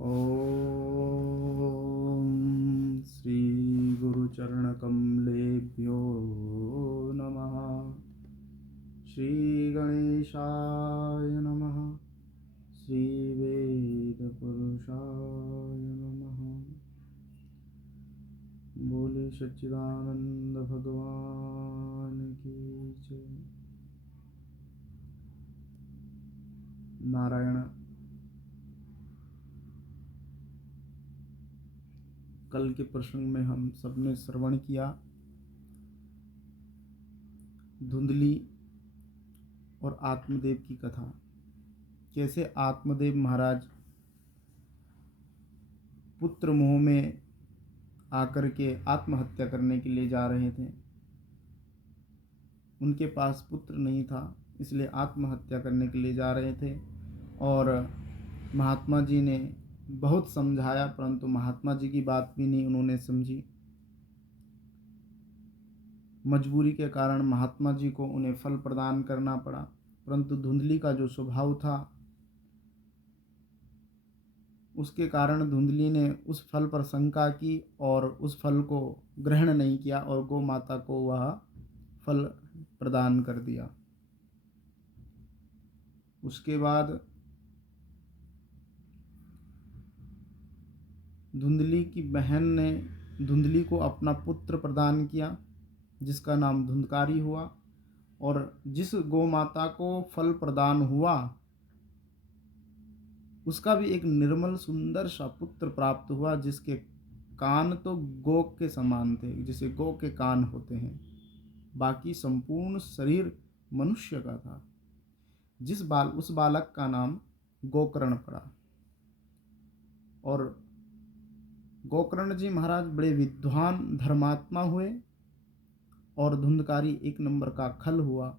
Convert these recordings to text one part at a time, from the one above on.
ॐ श्रीगुरुचरणकमलेभ्यो नमः। श्रीगणेशाय नमः। श्रीवेदपुरुषाय नमः। बोले सच्चिदानंद भगवान की जय। नारायण। कल के प्रसंग में हम सबने श्रवण किया धुंधली और आत्मदेव की कथा। कैसे आत्मदेव महाराज पुत्र मोह में आकर के आत्महत्या करने के लिए जा रहे थे। उनके पास पुत्र नहीं था, इसलिए आत्महत्या करने के लिए जा रहे थे। और महात्मा जी ने बहुत समझाया, परंतु महात्मा जी की बात भी नहीं उन्होंने समझी। मजबूरी के कारण महात्मा जी को उन्हें फल प्रदान करना पड़ा, परंतु धुंधली का जो स्वभाव था उसके कारण धुंधली ने उस फल पर शंका की और उस फल को ग्रहण नहीं किया और गौ माता को वह फल प्रदान कर दिया। उसके बाद धुंधली की बहन ने धुंधली को अपना पुत्र प्रदान किया, जिसका नाम धुंधकारी हुआ। और जिस गौ माता को फल प्रदान हुआ उसका भी एक निर्मल सुंदर सा पुत्र प्राप्त हुआ, जिसके कान तो गौ के समान थे, जैसे गौ के कान होते हैं। बाकी संपूर्ण शरीर मनुष्य का था। उस बालक का नाम गोकर्ण पड़ा। और गोकर्ण जी महाराज बड़े विद्वान धर्मात्मा हुए और धुंधकारी एक नंबर का खल हुआ।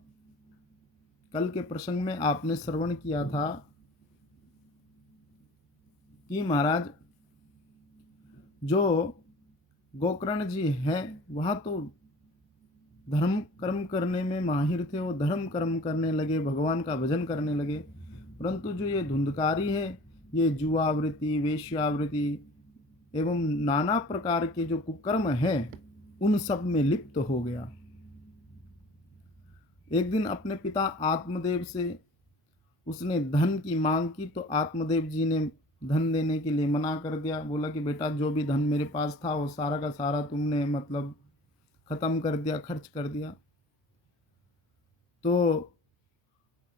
कल के प्रसंग में आपने श्रवण किया था कि महाराज जो गोकर्ण जी हैं वह तो धर्म कर्म करने में माहिर थे। वो धर्म कर्म करने लगे, भगवान का भजन करने लगे, परंतु जो ये धुंधकारी है ये जुआवृत्ति, वेश्यावृत्ति एवं नाना प्रकार के जो कुकर्म हैं उन सब में लिप्त हो गया। एक दिन अपने पिता आत्मदेव से उसने धन की मांग की, तो आत्मदेव जी ने धन देने के लिए मना कर दिया। बोला कि बेटा जो भी धन मेरे पास था वो सारा का सारा तुमने मतलब खत्म कर दिया, खर्च कर दिया। तो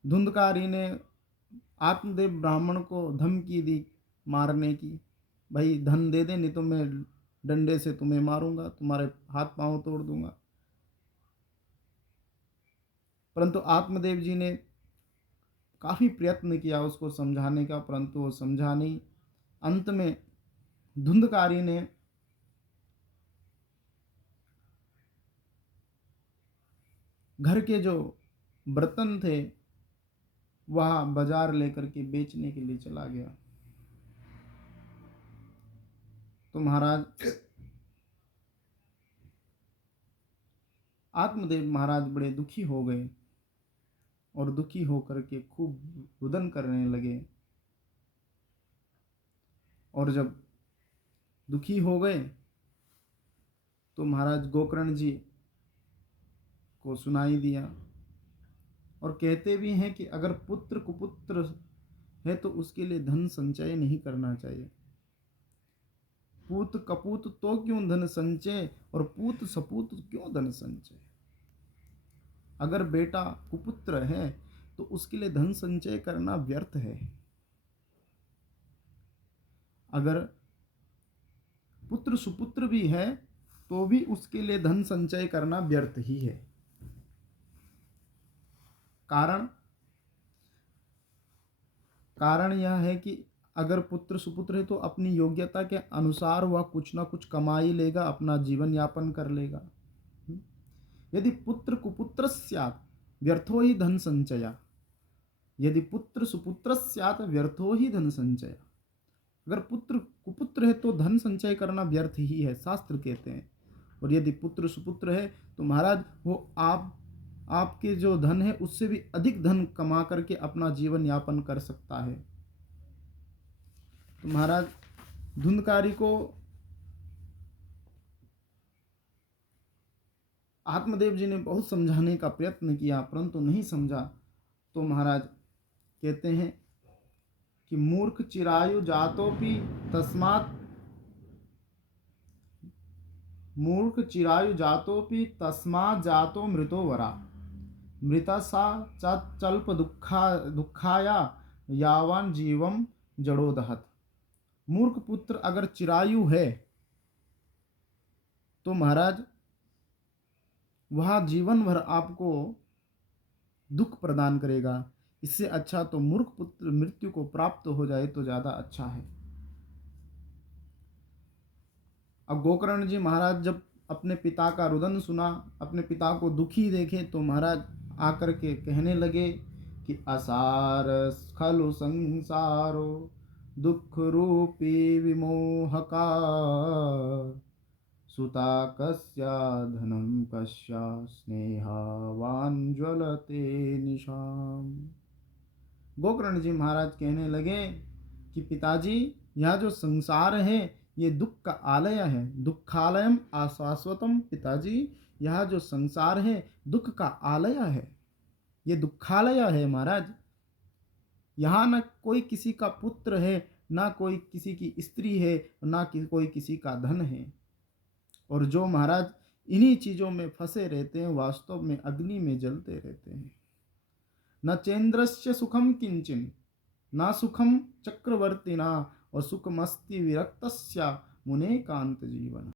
धुंधकारी ने आत्मदेव ब्राह्मण को धमकी दी मारने की, भाई धन दे दे नहीं तो मैं डंडे से तुम्हें मारूंगा, तुम्हारे हाथ पांव तोड़ दूंगा। परंतु आत्मदेव जी ने काफ़ी प्रयत्न किया उसको समझाने का, परंतु वो समझा नहीं। अंत में धुंधकारी ने घर के जो बर्तन थे वह बाजार लेकर के बेचने के लिए चला गया। तो महाराज आत्मदेव महाराज बड़े दुखी हो गए और दुखी होकर के खूब रुदन करने लगे। और जब दुखी हो गए तो महाराज गोकर्ण जी को सुनाई दिया। और कहते भी हैं कि अगर पुत्र कुपुत्र है तो उसके लिए धन संचय नहीं करना चाहिए। पूत कपूत तो क्यों धन संचय और पूत सपूत क्यों धन संचय। अगर बेटा कुपुत्र है तो उसके लिए धन संचय करना व्यर्थ है। अगर पुत्र सुपुत्र भी है तो भी उसके लिए धन संचय करना व्यर्थ ही है। कारण यह है कि अगर पुत्र सुपुत्र है तो अपनी योग्यता के अनुसार वह कुछ ना कुछ कमाई लेगा, अपना जीवन यापन कर लेगा। यदि पुत्र कुपुत्र स्यात् व्यर्थो ही धन संचय, यदि पुत्र सुपुत्र स्यात् व्यर्थो ही धन संचय। अगर पुत्र कुपुत्र है तो धन संचय करना व्यर्थ ही है, शास्त्र कहते हैं। और यदि पुत्र सुपुत्र है तो महाराज वो आपके जो धन है उससे भी अधिक धन कमा करके अपना जीवन यापन कर सकता है। तो महाराज धुंधकारी को आत्मदेव जी ने बहुत समझाने का प्रयत्न किया, परंतु नहीं समझा। तो महाराज कहते हैं कि मूर्ख चिरायु जातोपि तस्मात् मूर्ख चिरायु जातोपि तस्मात् जातो मृतो वरा मृता सा चल्प दुखाया यावान जीवम जड़ो दहत। मूर्ख पुत्र अगर चिरायु है तो महाराज वह जीवन भर आपको दुख प्रदान करेगा। इससे अच्छा तो मूर्ख पुत्र मृत्यु को प्राप्त हो जाए तो ज्यादा अच्छा है। अब गोकर्ण जी महाराज जब अपने पिता का रुदन सुना, अपने पिता को दुखी देखे, तो महाराज आकर के कहने लगे कि असार खलु संसारो दुख रूपी विमोहका सुता कस्या धनम कस्या स्नेहावान ज्वलते निशाम। गोकर्ण जी महाराज कहने लगे कि पिताजी, यह जो संसार है ये दुख का आलय है, दुखालयम आशाश्वतम। पिताजी, यह जो संसार है दुख का आलय है, ये दुखालय है महाराज। यहाँ न कोई किसी का पुत्र है, ना कोई किसी की स्त्री है, ना कोई किसी का धन है। और जो महाराज इन्हीं चीजों में फंसे रहते हैं वास्तव में अग्नि में जलते रहते हैं। न चेन्द्रस्य सुखम किंचिन ना सुखम चक्रवर्तिना और सुखमस्ति विरक्तस्य मुने कांत जीवन।